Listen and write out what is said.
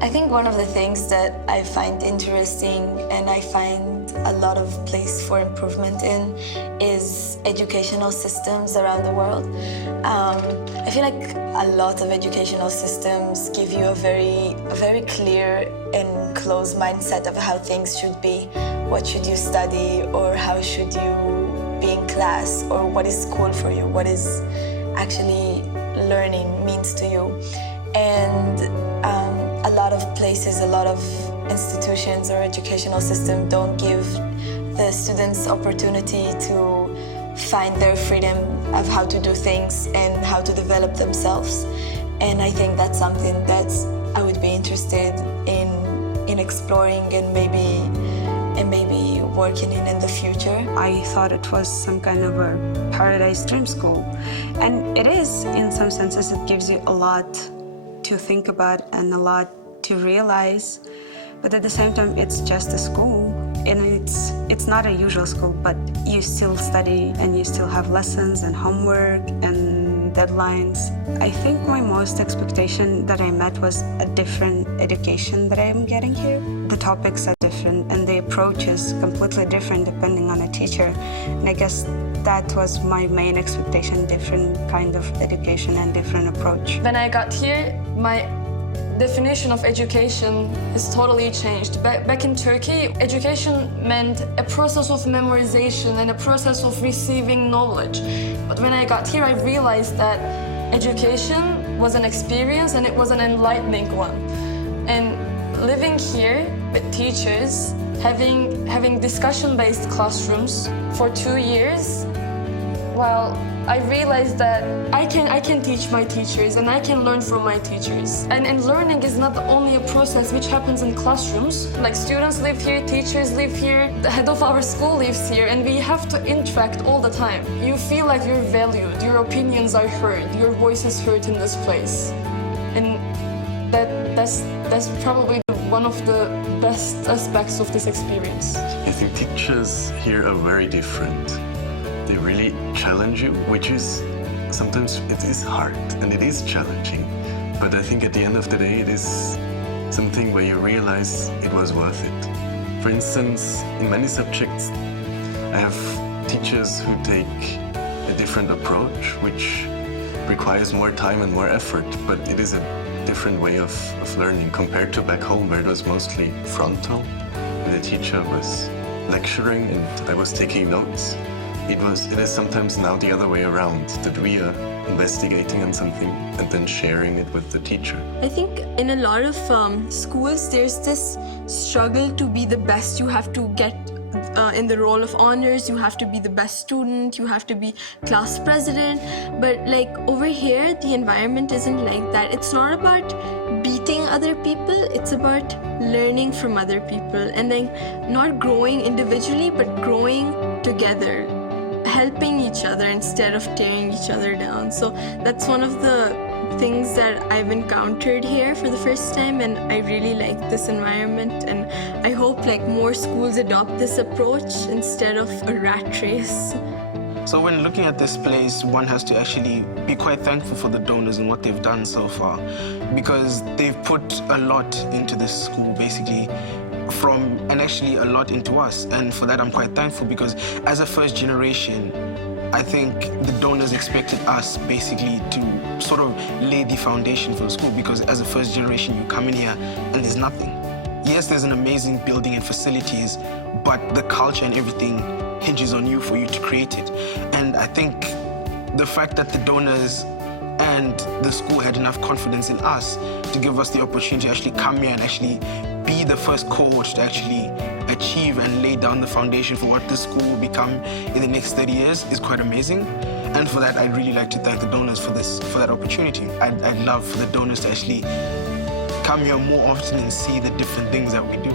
I think one of the things that I find interesting and I find a lot of place for improvement in is educational systems around the world. I feel like a lot of educational systems give you a very clear and close mindset of how things should be. What should you study, or how should you be in class, or what is school for you, what is actually learning means to you. And a lot of places, a lot of institutions or educational system don't give the students opportunity to find their freedom of how to do things and how to develop themselves. And I think that's something that I would be interested in exploring and maybe working in the future. I thought it was some kind of a paradise dream school. And it is, in some senses. It gives you a lot to think about and a lot to realize. But at the same time, it's just a school. And it's not a usual school, but you still study and you still have lessons and homework and deadlines. I think my most expectation that I met was a different education that I'm getting here. The topics are different and the approach is completely different depending on a teacher. And I guess that was my main expectation, different kind of education and different approach. When I got here, my definition of education has totally changed. Back in Turkey, education meant a process of memorization and a process of receiving knowledge. But when I got here, I realized that education was an experience and it was an enlightening one. And living here with teachers, having discussion-based classrooms for 2 years, well, I realized that I can teach my teachers and I can learn from my teachers. And learning is not only a process which happens in classrooms. Like, students live here, teachers live here, the head of our school lives here, and we have to interact all the time. You feel like you're valued, your opinions are heard, your voice is heard in this place. And that's probably one of the best aspects of this experience. I think teachers here are very different. They really challenge you, which is sometimes it is hard and it is challenging. But I think at the end of the day, it is something where you realize it was worth it. For instance, in many subjects, I have teachers who take a different approach, which requires more time and more effort, but it is a different way of learning compared to back home, where it was mostly frontal. The teacher was lecturing and I was taking notes. It is sometimes now the other way around, that we are investigating on something and then sharing it with the teacher. I think in a lot of schools, there's this struggle to be the best. You have to get in the role of honors, you have to be the best student, you have to be class president. But like over here, the environment isn't like that. It's not about beating other people, it's about learning from other people and then not growing individually, but growing together, helping each other instead of tearing each other down. So that's one of the things that I've encountered here for the first time, and I really like this environment, and I hope like more schools adopt this approach instead of a rat race. So when looking at this place, one has to actually be quite thankful for the donors and what they've done so far, because they've put a lot into this school, basically, and actually a lot into us. And for that, I'm quite thankful, because as a first generation, I think the donors expected us basically to sort of lay the foundation for the school, because as a first generation, you come in here and there's nothing. Yes, there's an amazing building and facilities, but the culture and everything hinges on you for you to create it. And I think the fact that the donors and the school had enough confidence in us to give us the opportunity to actually come here and actually be the first cohort to actually achieve and lay down the foundation for what this school will become in the next 30 years is quite amazing. And for that, I'd really like to thank the donors for that opportunity. I'd love for the donors to actually come here more often and see the different things that we do.